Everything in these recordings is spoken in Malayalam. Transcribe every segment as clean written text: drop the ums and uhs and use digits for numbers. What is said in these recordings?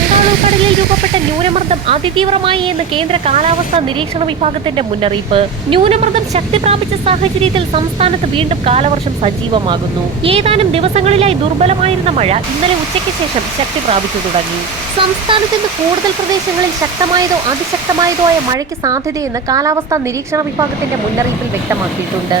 ബംഗാൾ ഉൾക്കടലിൽ രൂപപ്പെട്ട ന്യൂനമർദ്ദം അതിതീവ്രമായി എന്ന് കേന്ദ്ര കാലാവസ്ഥാ നിരീക്ഷണ വിഭാഗത്തിന്റെ മുന്നറിയിപ്പ്. ന്യൂനമർദ്ദം ശക്തി പ്രാപിച്ച സാഹചര്യത്തിൽ സംസ്ഥാനത്ത് വീണ്ടും കാലവർഷം സജീവമാകുന്നു. ഏതാനും ദിവസങ്ങളിലായി ദുർബലമായിരുന്ന മഴ ഇന്നലെ ഉച്ചയ്ക്ക് ശേഷം ശക്തി പ്രാപിച്ചു തുടങ്ങി. സംസ്ഥാനത്ത് ഇന്ന് കൂടുതൽ പ്രദേശങ്ങളിൽ ശക്തമായതോ അതിശക്തമായതോ ആയ മഴയ്ക്ക് സാധ്യതയെന്ന് കാലാവസ്ഥാ നിരീക്ഷണ വിഭാഗത്തിന്റെ മുന്നറിയിപ്പിൽ വ്യക്തമാക്കിയിട്ടുണ്ട്.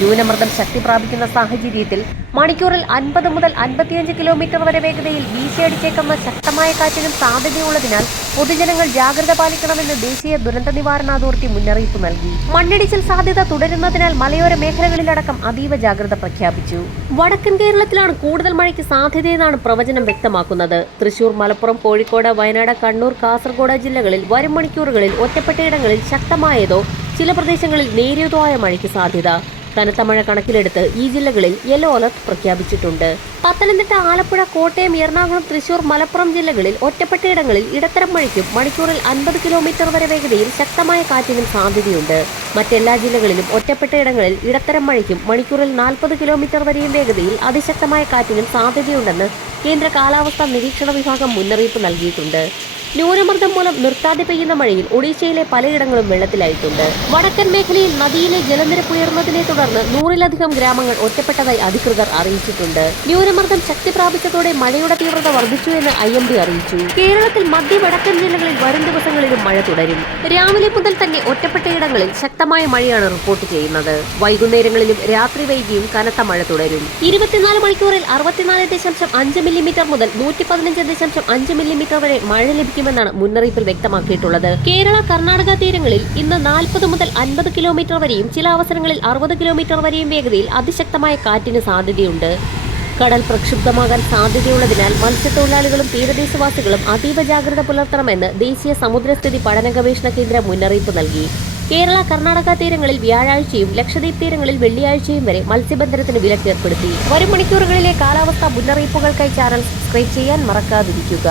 ന്യൂനമർദ്ദം ശക്തി പ്രാപിക്കുന്ന സാഹചര്യത്തിൽ മണിക്കൂറിൽ 50 മുതൽ 55 കിലോമീറ്റർ വരെ വേഗതയിൽ വീശിയടിച്ചേക്കുന്ന ശക്തമായ കാറ്റിനും സാധ്യതയുള്ളതിനാൽ പൊതുജനങ്ങൾ ജാഗ്രത പാലിക്കണമെന്ന് ദേശീയ ദുരന്ത നിവാരണ അതോറിറ്റി മുന്നറിയിപ്പ് നൽകി. മണ്ണിടിച്ചിൽ സാധ്യത തുടരുന്നതിനാൽ മലയോര മേഖലകളിലടക്കം അതീവ ജാഗ്രത പ്രഖ്യാപിച്ചു. വടക്കൻ കേരളത്തിലാണ് കൂടുതൽ മഴയ്ക്ക് സാധ്യതയെന്നാണ് പ്രവചനം വ്യക്തമാക്കുന്നത്. തൃശൂർ, മലപ്പുറം, കോഴിക്കോട്, വയനാട്, കണ്ണൂർ, കാസർഗോഡ് ജില്ലകളിൽ വരും മണിക്കൂറുകളിൽ ഒറ്റപ്പെട്ടയിടങ്ങളിൽ ശക്തമായതോ ചില പ്രദേശങ്ങളിൽ നേരിയതോ ആയ മഴയ്ക്ക് സാധ്യത. കനത്ത മഴ കണക്കിലെടുത്ത് ഈ ജില്ലകളിൽ യെല്ലോ അലർട്ട് പ്രഖ്യാപിച്ചിട്ടുണ്ട്. പത്തനംതിട്ട, ആലപ്പുഴ, കോട്ടയം, എറണാകുളം, തൃശൂർ, മലപ്പുറം ജില്ലകളിൽ ഒറ്റപ്പെട്ടയിടങ്ങളിൽ ഇടത്തരം മഴയ്ക്കും മണിക്കൂറിൽ 50 കിലോമീറ്റർ വരെ വേഗതയിൽ ശക്തമായ കാറ്റിനും സാധ്യതയുണ്ട്. മറ്റെല്ലാ ജില്ലകളിലും ഒറ്റപ്പെട്ടയിടങ്ങളിൽ ഇടത്തരം മഴയ്ക്കും മണിക്കൂറിൽ 40 കിലോമീറ്റർ വരെയും വേഗതയിൽ അതിശക്തമായ കാറ്റിനും സാധ്യതയുണ്ടെന്ന് കേന്ദ്ര കാലാവസ്ഥാ നിരീക്ഷണ വിഭാഗം മുന്നറിയിപ്പ് നൽകിയിട്ടുണ്ട്. ന്യൂനമർദ്ദം മൂലം നിർത്താതെ പെയ്യുന്ന മഴയിൽ ഒഡീഷയിലെ പലയിടങ്ങളും വെള്ളത്തിലായിട്ടുണ്ട്. വടക്കൻ മേഖലയിൽ നദിയിലെ ജലനിരപ്പ് ഉയർന്നതിനെ തുടർന്ന് 100-ലധികം ഗ്രാമങ്ങൾ ഒറ്റപ്പെട്ടതായി അധികൃതർ അറിയിച്ചിട്ടുണ്ട്. ന്യൂനമർദ്ദം ശക്തി പ്രാപിച്ചതോടെ മഴയുടെ തീവ്രത വർദ്ധിച്ചു എന്ന് IMD അറിയിച്ചു. കേരളത്തിൽ മധ്യ വടക്കൻ ജില്ലകളിൽ വരും ദിവസങ്ങളിലും മഴ തുടരും. രാവിലെ മുതൽ തന്നെ ഒറ്റപ്പെട്ടയിടങ്ങളിൽ ശക്തമായ മഴയാണ് റിപ്പോർട്ട് ചെയ്യുന്നത്. വൈകുന്നേരങ്ങളിലും രാത്രി വൈകിയും കനത്ത മഴ തുടരും. 24 മണിക്കൂറിൽ 64.5 മില്ലിമീറ്റർ മുതൽ 115.5 മില്ലിമീറ്റർ വരെ മഴ ലഭിക്കുമെന്നാണ് മുന്നറിയിപ്പിൽ വ്യക്തമാക്കിയിട്ടുള്ളത്. കേരള, കർണാടക തീരങ്ങളിൽ ഇന്ന് 40 മുതൽ 50 കിലോമീറ്റർ വരെയും ചില അവസരങ്ങളിൽ 60 കിലോമീറ്റർ വരെയും വേഗതയിൽ അതിശക്തമായ കാറ്റിന് സാധ്യതയുണ്ട്. കടൽ പ്രക്ഷുബ്ധമാകാൻ സാധ്യതയുള്ളതിനാൽ മത്സ്യത്തൊഴിലാളികളും തീരദേശവാസികളും അതീവ ജാഗ്രത പുലർത്തണമെന്ന് ദേശീയ സമുദ്രസ്ഥിതി പഠന ഗവേഷണ കേന്ദ്രം മുന്നറിയിപ്പ് നൽകി. കേരള, കർണാടക തീരങ്ങളിൽ വ്യാഴാഴ്ചയും ലക്ഷദ്വീപ് തീരങ്ങളിൽ വെള്ളിയാഴ്ചയും വരെ മത്സ്യബന്ധനത്തിന് വിലക്കേർപ്പെടുത്തി. വരും മണിക്കൂറുകളിലെ കാലാവസ്ഥാ മുന്നറിയിപ്പുകൾക്കായി ചാനൽ സബ്സ്ക്രൈബ് ചെയ്യാൻ മറക്കാതിരിക്കുക.